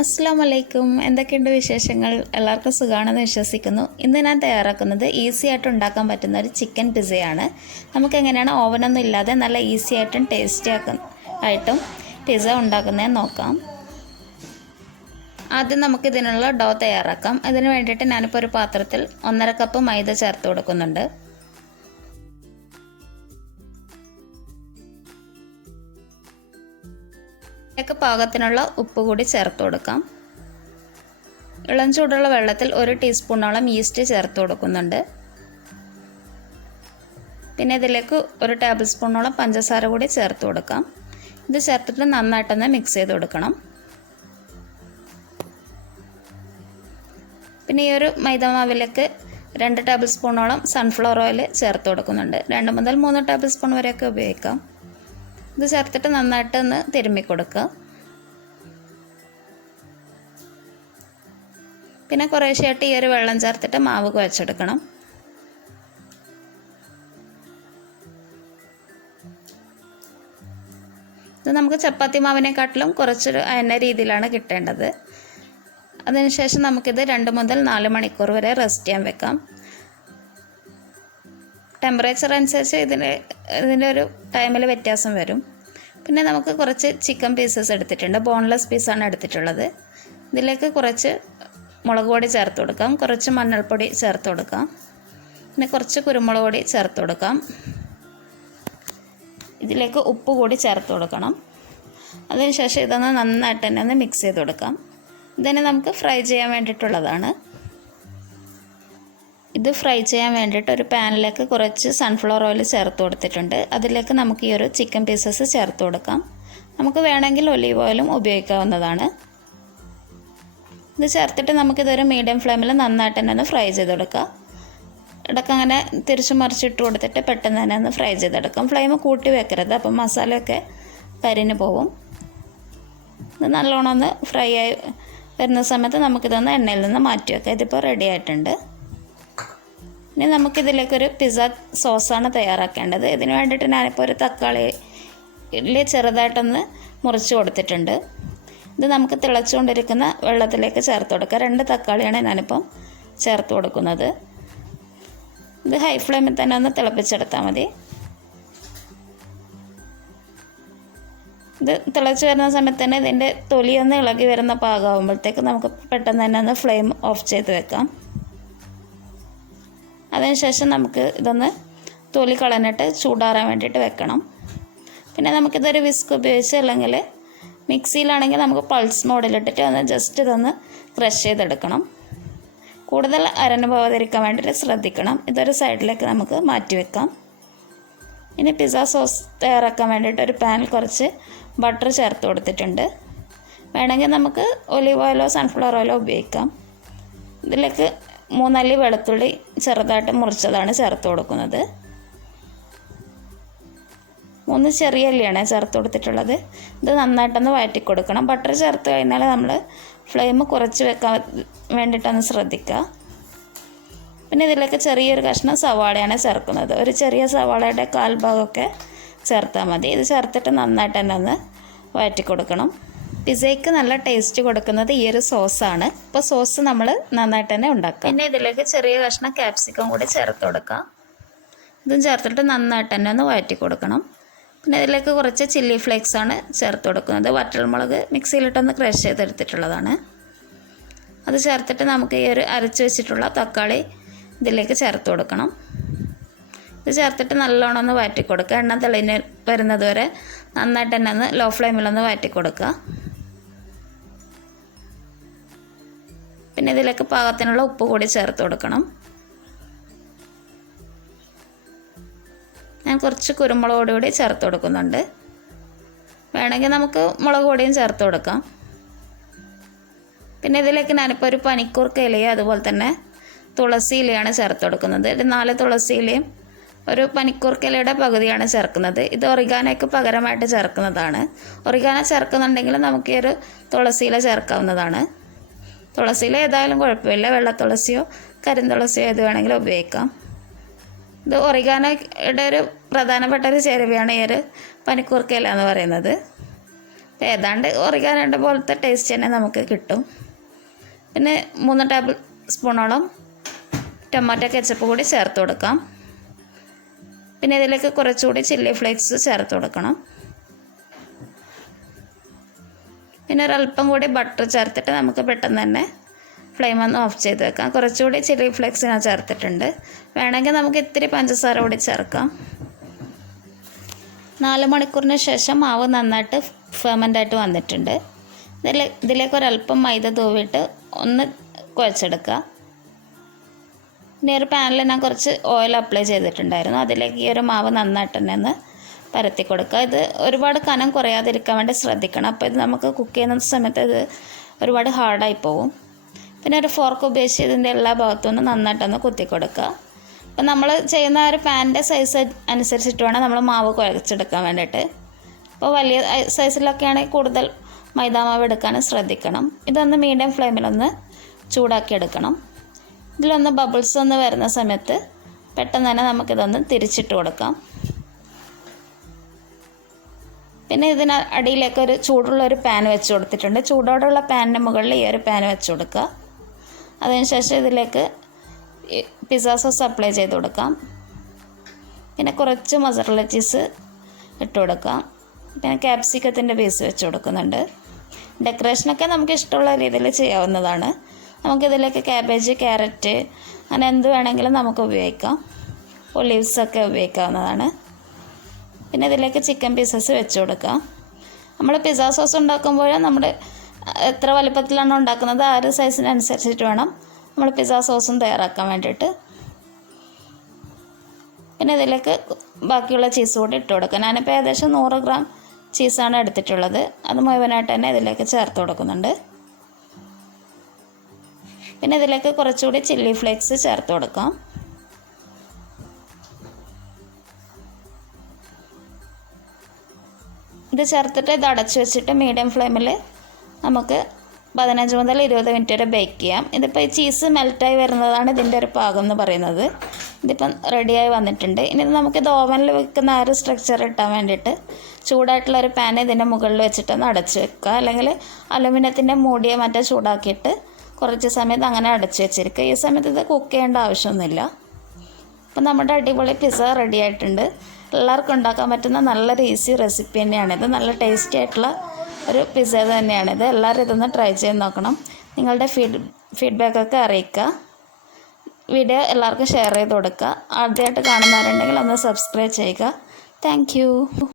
അസ്സലാമലൈക്കും. എന്തൊക്കെയുണ്ട് വിശേഷങ്ങൾ? എല്ലാവർക്കും സുഖമാണെന്ന് വിശ്വസിക്കുന്നു. ഇന്ന് ഞാൻ തയ്യാറാക്കുന്നത് ഈസി ആയിട്ട് ഉണ്ടാക്കാൻ പറ്റുന്ന ഒരു ചിക്കൻ പിസയാണ്. നമുക്കെങ്ങനെയാണ് ഓവനൊന്നും ഇല്ലാതെ നല്ല ഈസി ആയിട്ടും ടേസ്റ്റി ആയിട്ടും പിസ്സ ഉണ്ടാക്കുന്നതെന്ന് നോക്കാം. ആദ്യം നമുക്കിതിനുള്ള ഡോ തയ്യാറാക്കാം. അതിന് വേണ്ടിയിട്ട് ഞാനിപ്പോൾ ഒരു പാത്രത്തിൽ 1.5 കപ്പ് മൈദ ചേർത്ത് കൊടുക്കുന്നുണ്ട്. ഇതിലേക്ക് പാകത്തിനുള്ള ഉപ്പ് കൂടി ചേർത്ത് കൊടുക്കാം. ഇളം ചൂടുള്ള വെള്ളത്തിൽ 1 ടീസ്പൂണോളം ഈസ്റ്റ് ചേർത്ത് കൊടുക്കുന്നുണ്ട്. പിന്നെ ഇതിലേക്ക് 1 ടേബിൾ സ്പൂണോളം പഞ്ചസാര കൂടി ചേർത്ത് കൊടുക്കാം. ഇത് ചേർത്തിട്ട് നന്നായിട്ടൊന്ന് മിക്സ് ചെയ്ത് കൊടുക്കണം. പിന്നെ ഈ ഒരു മൈദമാവിലേക്ക് 2 ടേബിൾ സ്പൂണോളം സൺഫ്ലവർ ഓയിൽ ചേർത്ത് കൊടുക്കുന്നുണ്ട്. 2 മുതൽ 3 ടേബിൾ സ്പൂൺ വരെയൊക്കെ ഉപയോഗിക്കാം. ഇത് ചേർത്തിട്ട് നന്നായിട്ട് ഒന്ന് തിരുമ്മി കൊടുക്കുക. പിന്നെ കുറേശ്ശെയായിട്ട് ഈ ഒരു വെള്ളം ചേർത്തിട്ട് മാവ് കുഴച്ചെടുക്കണം. ഇത് നമുക്ക് ചപ്പാത്തി മാവിനെക്കാട്ടിലും കുറച്ചൊരു അയഞ്ഞ രീതിയിലാണ് കിട്ടേണ്ടത്. അതിനുശേഷം നമുക്കിത് 2 മുതൽ 4 മണിക്കൂർ വരെ റെസ്റ്റ് ചെയ്യാൻ വെക്കാം. ടെമ്പറേച്ചർ അനുസരിച്ച് ഇതിൻ്റെ ഒരു ടൈമിൽ വ്യത്യാസം വരും. പിന്നെ നമുക്ക് കുറച്ച് ചിക്കൻ പീസസ് എടുത്തിട്ടുണ്ട്. ബോൺലെസ് പീസാണ് എടുത്തിട്ടുള്ളത്. ഇതിലേക്ക് കുറച്ച് മുളക് പൊടി ചേർത്ത് കൊടുക്കാം, കുറച്ച് മഞ്ഞൾപ്പൊടി ചേർത്ത് കൊടുക്കാം, പിന്നെ കുറച്ച് കുരുമുളക് പൊടി ചേർത്ത് കൊടുക്കാം. ഇതിലേക്ക് ഉപ്പ് കൂടി ചേർത്ത് കൊടുക്കണം. അതിനുശേഷം ഇതൊന്ന് നന്നായിട്ട് തന്നെ ഒന്ന് മിക്സ് ചെയ്ത് കൊടുക്കാം. ഇതിനെ നമുക്ക് ഫ്രൈ ചെയ്യാൻ വേണ്ടിയിട്ടുള്ളതാണ്. ഇത് ഫ്രൈ ചെയ്യാൻ വേണ്ടിയിട്ട് ഒരു പാനിലേക്ക് കുറച്ച് സൺഫ്ലവർ ഓയിൽ ചേർത്ത് കൊടുത്തിട്ടുണ്ട്. അതിലേക്ക് നമുക്ക് ഈ ഒരു ചിക്കൻ പീസസ് ചേർത്ത് കൊടുക്കാം. നമുക്ക് വേണമെങ്കിൽ ഒലീവ് ഓയിലും ഉപയോഗിക്കാവുന്നതാണ്. ഇത് ചേർത്തിട്ട് നമുക്കിതൊരു മീഡിയം ഫ്ലെയിമിൽ നന്നായിട്ട് തന്നെ ഒന്ന് ഫ്രൈ ചെയ്തെടുക്കാം. ഇടയ്ക്ക് അങ്ങനെ തിരിച്ചു മറിച്ചിട്ട് കൊടുത്തിട്ട് പെട്ടെന്ന് തന്നെ ഒന്ന് ഫ്രൈ ചെയ്തെടുക്കാം. ഫ്ലെയിം കൂട്ടി വെക്കരുത്, അപ്പം മസാലയൊക്കെ കരിഞ്ഞു പോകും. ഇത് നല്ലോണം ഒന്ന് ഫ്രൈ ആയി വരുന്ന സമയത്ത് നമുക്കിതൊന്ന് എണ്ണയിൽ നിന്ന് മാറ്റി വെക്കാം. ഇതിപ്പോൾ റെഡി ആയിട്ടുണ്ട്. ഇനി നമുക്കിതിലേക്കൊരു പിസ്സ സോസാണ് തയ്യാറാക്കേണ്ടത്. ഇതിന് വേണ്ടിയിട്ട് ഞാനിപ്പോൾ ഒരു തക്കാളിയിൽ ചെറുതായിട്ടൊന്ന് മുറിച്ച് കൊടുത്തിട്ടുണ്ട്. ഇത് നമുക്ക് തിളച്ചുകൊണ്ടിരിക്കുന്ന വെള്ളത്തിലേക്ക് ചേർത്ത് കൊടുക്കുക. 2 തക്കാളിയാണ് ഞാനിപ്പം ചേർത്ത് കൊടുക്കുന്നത്. ഇത് ഹൈ ഫ്ലെയിമിൽ തന്നെ ഒന്ന് തിളപ്പിച്ചെടുത്താൽ മതി. ഇത് തിളച്ച് വരുന്ന സമയത്ത് തന്നെ ഇതിൻ്റെ തൊലിയൊന്ന് ഇളകി വരുന്ന പാകമാകുമ്പോഴത്തേക്ക് നമുക്ക് പെട്ടെന്ന് തന്നെ ഒന്ന് ഫ്ലെയിം ഓഫ് ചെയ്ത് വെക്കാം. അതിനുശേഷം നമുക്ക് ഇതൊന്ന് തൊലി കളഞ്ഞിട്ട് ചൂടാറാൻ വേണ്ടിയിട്ട് വെക്കണം. പിന്നെ നമുക്കിതൊരു വിസ്ക് ഉപയോഗിച്ച് അല്ലെങ്കിൽ മിക്സിയിലാണെങ്കിൽ നമുക്ക് പൾസ് മോഡിലിട്ടിട്ട് ഒന്ന് ജസ്റ്റ് ഇതൊന്ന് ക്രഷ് ചെയ്തെടുക്കണം. കൂടുതൽ അരഞ്ഞു പോകാതിരിക്കാൻ വേണ്ടിയിട്ട് ശ്രദ്ധിക്കണം. ഇതൊരു സൈഡിലേക്ക് നമുക്ക് മാറ്റി വെക്കാം. ഇനി പിസ്സ സോസ് തയ്യാറാക്കാൻ വേണ്ടിയിട്ട് ഒരു പാനിൽ കുറച്ച് ബട്ടർ ചേർത്ത് കൊടുത്തിട്ടുണ്ട്. വേണമെങ്കിൽ നമുക്ക് ഒലീവ് ഓയിലോ സൺഫ്ലവർ ഓയിലോ ഉപയോഗിക്കാം. ഇതിലേക്ക് 3 അല്ലി വെളുത്തുള്ളി ചെറുതായിട്ട് മുറിച്ചതാണ് ചേർത്ത് കൊടുക്കുന്നത്. 3 ചെറിയ അല്ലിയാണ് ചേർത്ത് കൊടുത്തിട്ടുള്ളത്. ഇത് നന്നായിട്ടൊന്ന് വഴറ്റി കൊടുക്കണം. ബട്ടർ ചേർത്ത് കഴിഞ്ഞാൽ നമ്മൾ ഫ്ലെയിം കുറച്ച് വെക്കാൻ വേണ്ടിയിട്ടൊന്ന് ശ്രദ്ധിക്കുക. പിന്നെ ഇതിലേക്ക് ചെറിയൊരു കഷ്ണം സവാളയാണ് ചേർക്കുന്നത്. ഒരു ചെറിയ സവാളയുടെ 1/4 ഭാഗമൊക്കെ ചേർത്താൽ മതി. ഇത് ചേർത്തിട്ട് നന്നായിട്ട് തന്നെ ഒന്ന് വഴറ്റി കൊടുക്കണം. പിസ്സയ്ക്ക് നല്ല ടേസ്റ്റ് കൊടുക്കുന്നത് ഈ ഒരു സോസാണ്. ഇപ്പോൾ സോസ് നമ്മൾ നന്നായിട്ട് തന്നെ ഉണ്ടാക്കാം. പിന്നെ ഇതിലേക്ക് ചെറിയ കഷ്ണം ക്യാപ്സിക്കം കൂടി ചേർത്ത് കൊടുക്കാം. ഇതും ചേർത്തിട്ട് നന്നായിട്ട് തന്നെ ഒന്ന് വഴറ്റി കൊടുക്കണം. പിന്നെ ഇതിലേക്ക് കുറച്ച് ചില്ലി ഫ്ലേക്സ് ആണ് ചേർത്ത് കൊടുക്കുന്നത്. വറ്റൽമുളക് മിക്സിയിലിട്ടൊന്ന് ക്രഷ് ചെയ്തെടുത്തിട്ടുള്ളതാണ്. അത് ചേർത്തിട്ട് നമുക്ക് ഈ ഒരു അരച്ച് വെച്ചിട്ടുള്ള തക്കാളി ഇതിലേക്ക് ചേർത്ത് കൊടുക്കണം. ഇത് ചേർത്തിട്ട് നല്ലോണം ഒന്ന് വഴറ്റി കൊടുക്കുക. എണ്ണ തെളിഞ്ഞ് വരുന്നത് വരെ നന്നായിട്ട് തന്നെ ഒന്ന് ലോ ഫ്ലെയിമിലൊന്ന് വഴറ്റി കൊടുക്കുക. പിന്നെ ഇതിലേക്ക് പാകത്തിനുള്ള ഉപ്പ് കൂടി ചേർത്ത് കൊടുക്കണം. ഞാൻ കുറച്ച് കുരുമുളക് പൊടി കൂടി ചേർത്ത് കൊടുക്കുന്നുണ്ട്. വേണമെങ്കിൽ നമുക്ക് മുളക് പൊടിയും ചേർത്ത് കൊടുക്കാം. പിന്നെ ഇതിലേക്ക് ഞാനിപ്പോൾ ഒരു പനിക്കൂർക്ക ഇലയും അതുപോലെ തന്നെ തുളസി ഇലയാണ് ചേർത്ത് കൊടുക്കുന്നത്. ഒരു 4 തുളസി ഇലയും ഒരു പനിക്കൂർക്ക ഇലയുടെ പകുതിയാണ് ചേർക്കുന്നത്. ഇത് ഒറിഗാനോയ്ക്ക് പകരമായിട്ട് ചേർക്കുന്നതാണ്. ഒറിഗാനോ ചേർക്കുന്നുണ്ടെങ്കിൽ നമുക്ക് ഈ ഒരു തുളസി ഇല ചേർക്കാവുന്നതാണ്. തുളസിയില ഏതായാലും കുഴപ്പമില്ല. വെള്ള തുളസിയോ കരിന്തുളസിയോ ഏത് വേണമെങ്കിലും ഉപയോഗിക്കാം. ഇത് ഒറിഗാനോയുടെ ഒരു പ്രധാനപ്പെട്ട ഒരു ചേരുവയാണ് ഈ ഒരു പനിക്കൂർക്കയില എന്ന് പറയുന്നത്. അപ്പോൾ ഏതാണ്ട് ഒറിഗാനോയുടെ പോലത്തെ ടേസ്റ്റ് തന്നെ നമുക്ക് കിട്ടും. പിന്നെ 3 ടേബിൾ സ്പൂണോളം ടൊമാറ്റോ കെച്ചപ്പ് കൂടി ചേർത്ത് കൊടുക്കാം. പിന്നെ ഇതിലേക്ക് കുറച്ചുകൂടി ചില്ലി ഫ്ലേക്സ് ചേർത്ത് കൊടുക്കണം. പിന്നെ ഒരല്പം കൂടി ബട്ടർ ചേർത്തിട്ട് നമുക്ക് പെട്ടെന്ന് തന്നെ ഫ്ലെയിം ഒന്ന് ഓഫ് ചെയ്ത് വെക്കാം. കുറച്ചുകൂടി ചില്ലി ഫ്ലേക്സ് ഞാൻ ചേർത്തിട്ടുണ്ട്. വേണമെങ്കിൽ നമുക്ക് ഇത്തിരി പഞ്ചസാര കൂടി ചേർക്കാം. 4 മണിക്കൂറിന് ശേഷം മാവ് നന്നായിട്ട് ഫെർമെൻ്റായിട്ട് വന്നിട്ടുണ്ട്. ഇതിലേക്ക് ഒരല്പം മൈദ തൂവിയിട്ട് ഒന്ന് കുഴച്ചെടുക്കുക. ഇനി ഒരു പാനിൽ ഞാൻ കുറച്ച് ഓയിൽ അപ്ലൈ ചെയ്തിട്ടുണ്ടായിരുന്നു. അതിലേക്ക് ഈ ഒരു മാവ് നന്നായിട്ട് തന്നെ ഒന്ന് പരത്തി കൊടുക്കുക. ഇത് ഒരുപാട് കനം കുറയാതിരിക്കാൻ വേണ്ടി ശ്രദ്ധിക്കണം. അപ്പോൾ ഇത് നമുക്ക് കുക്ക് ചെയ്യുന്ന സമയത്ത് ഇത് ഒരുപാട് ഹാർഡായി പോകും. പിന്നെ ഒരു ഫോർക്ക് ഉപയോഗിച്ച് ഇതിൻ്റെ എല്ലാ ഭാഗത്തും ഒന്ന് നന്നായിട്ടൊന്ന് കുത്തി കൊടുക്കുക. അപ്പോൾ നമ്മൾ ചെയ്യുന്ന ഒരു പാനിൻ്റെ സൈസ് അനുസരിച്ചിട്ട് വേണം നമ്മൾ മാവ് കുഴച്ചെടുക്കാൻ വേണ്ടിയിട്ട്. അപ്പോൾ വലിയ സൈസിലൊക്കെ ആണെങ്കിൽ കൂടുതൽ മൈദാമാവ് എടുക്കാനും ശ്രദ്ധിക്കണം. ഇതൊന്ന് മീഡിയം ഫ്ലെയിമിലൊന്ന് ചൂടാക്കി എടുക്കണം. ഇതിലൊന്ന് ബബിൾസ് ഒന്ന് വരുന്ന സമയത്ത് പെട്ടെന്ന് തന്നെ നമുക്കിതൊന്ന് തിരിച്ചിട്ട് കൊടുക്കാം. പിന്നെ ഇതിന് അടിയിലേക്ക് ഒരു ചൂടുള്ളൊരു പാൻ വെച്ച് കൊടുത്തിട്ടുണ്ട്. ചൂടോടുള്ള പാനിൻ്റെ മുകളിൽ ഈ ഒരു പാൻ വെച്ച് കൊടുക്കുക. അതിനുശേഷം ഇതിലേക്ക് പിസ്സ സോസ് അപ്ലൈ ചെയ്ത് കൊടുക്കാം. പിന്നെ കുറച്ച് മൊസറല്ല ചീസ് ഇട്ട് കൊടുക്കാം. പിന്നെ ക്യാപ്സിക്കത്തിൻ്റെ പീസ് വെച്ച് കൊടുക്കുന്നുണ്ട്. ഡെക്കറേഷനൊക്കെ നമുക്ക് ഇഷ്ടമുള്ള രീതിയിൽ ചെയ്യാവുന്നതാണ്. നമുക്കിതിലേക്ക് ക്യാബേജ്, ക്യാരറ്റ് അങ്ങനെ എന്ത് വേണമെങ്കിലും നമുക്ക് ഉപയോഗിക്കാം. ഒലീവ്സൊക്കെ ഉപയോഗിക്കാവുന്നതാണ്. പിന്നെ ഇതിലേക്ക് ചിക്കൻ പീസസ് വെച്ച് കൊടുക്കാം. നമ്മൾ പിസ്സ സോസ് ഉണ്ടാക്കുമ്പോൾ നമ്മൾ എത്ര വലുപ്പത്തിലാണ് ഉണ്ടാക്കുന്നത് ആ ഒരു സൈസിനനുസരിച്ചിട്ട് വേണം നമ്മൾ പിസ്സ സോസും തയ്യാറാക്കാൻ വേണ്ടിയിട്ട്. പിന്നെ ഇതിലേക്ക് ബാക്കിയുള്ള ചീസ് കൂടി ഇട്ട് കൊടുക്കാം. ഞാനിപ്പോൾ ഏകദേശം 100 ഗ്രാം ചീസാണ് എടുത്തിട്ടുള്ളത്. അത് മുഴുവനായിട്ട് തന്നെ ഇതിലേക്ക് ചേർത്ത് കൊടുക്കുന്നുണ്ട്. പിന്നെ ഇതിലേക്ക് കുറച്ചുകൂടി ചില്ലി ഫ്ലേക്സ് ചേർത്ത് കൊടുക്കാം. ഇത് ചേർത്തിട്ട് ഇത് അടച്ച് വെച്ചിട്ട് മീഡിയം ഫ്ലെയിമിൽ നമുക്ക് 15 മുതൽ 20 മിനിറ്റ് വരെ ബേക്ക് ചെയ്യാം. ഇതിപ്പോൾ ഈ ചീസ് മെൽറ്റായി വരുന്നതാണ് ഇതിൻ്റെ ഒരു പാകം എന്ന് പറയുന്നത്. ഇതിപ്പം റെഡിയായി വന്നിട്ടുണ്ട്. ഇനി നമുക്കിത് ഓവനിൽ വെക്കുന്ന ആ ഒരു സ്ട്രക്ചർ ഇട്ടാൻ വേണ്ടിയിട്ട് ചൂടായിട്ടുള്ളൊരു പാൻ ഇതിൻ്റെ മുകളിൽ വെച്ചിട്ടൊന്ന് അടച്ച് വെക്കുക. അല്ലെങ്കിൽ അലുമിനിയത്തിൻ്റെ മൂടിയെ മറ്റേ ചൂടാക്കിയിട്ട് കുറച്ച് സമയത്ത് അങ്ങനെ അടച്ച് വെച്ചിരിക്കുക. ഈ സമയത്ത് ഇത് കുക്ക് ചെയ്യേണ്ട ആവശ്യമൊന്നുമില്ല. അപ്പം നമ്മുടെ അടിപൊളി പിസ്സ റെഡി ആയിട്ടുണ്ട്. എല്ലാവർക്കും ഉണ്ടാക്കാൻ പറ്റുന്ന നല്ലൊരു ഈസി റെസിപ്പി തന്നെയാണിത്. നല്ല ടേസ്റ്റി ആയിട്ടുള്ള ഒരു പിസ്സ തന്നെയാണിത്. എല്ലാവരും ഇതൊന്ന് ട്രൈ ചെയ്ത് നോക്കണം. നിങ്ങളുടെ ഫീഡ്ബാക്കൊക്കെ അറിയിക്കുക. വീഡിയോ എല്ലാവർക്കും ഷെയർ ചെയ്ത് കൊടുക്കുക. ആദ്യമായിട്ട് കാണുന്നവരുണ്ടെങ്കിൽ ഒന്ന് സബ്സ്ക്രൈബ് ചെയ്യുക. താങ്ക്